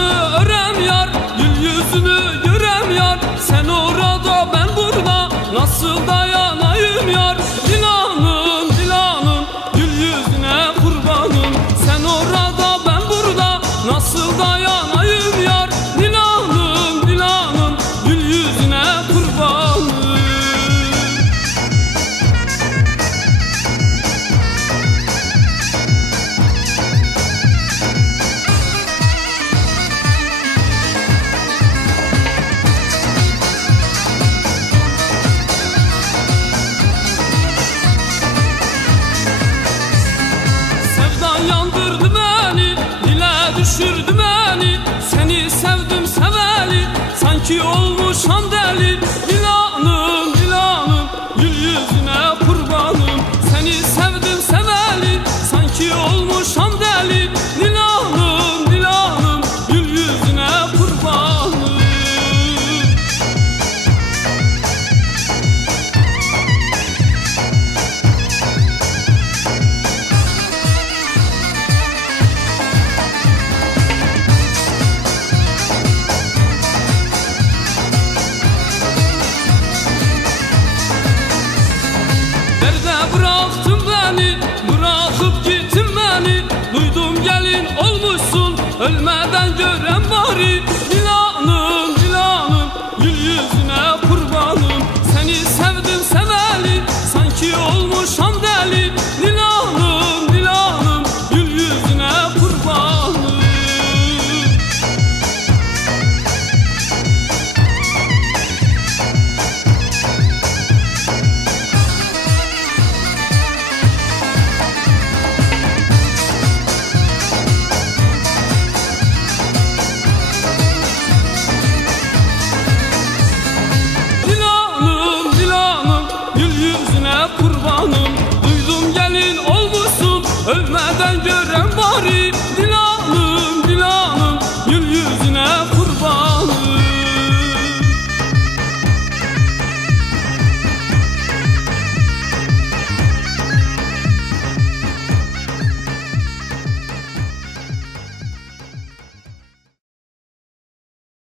Saçını örem yar, gül yüzünü görem yar. Sen orada ben burada, nasıl dayanayım yar? Dilanım Dilanım, gül yüzüne kurbanım. Sen orada ben burada, nasıl dayanayım yar? Dilanım Dilanım, gül yüzüne kurbanım. Yandırdı beni, dile düşürdü beni. Seni sevdim seveli, sanki olmuşam deli. Dilanım Dilanım, gül yüzüne kurbanım. Seni sevdim seveli, sanki olmuşam deli. Dilanım Dilanım, gül yüzüne kurbanım. Bıraktın beni, bırakıp gittin beni. Duydum gelin olmuşsun, ölmeden gören bari. Dilanım Dilanım, gül yüzüne kurbanım. Seni sevdim seveli, sanki olmuşam deli. Dilanım Dilanım, gül yüzüne kurbanım. Kurbanım, duydum gelin olmuşsun, ölmeden gören bari.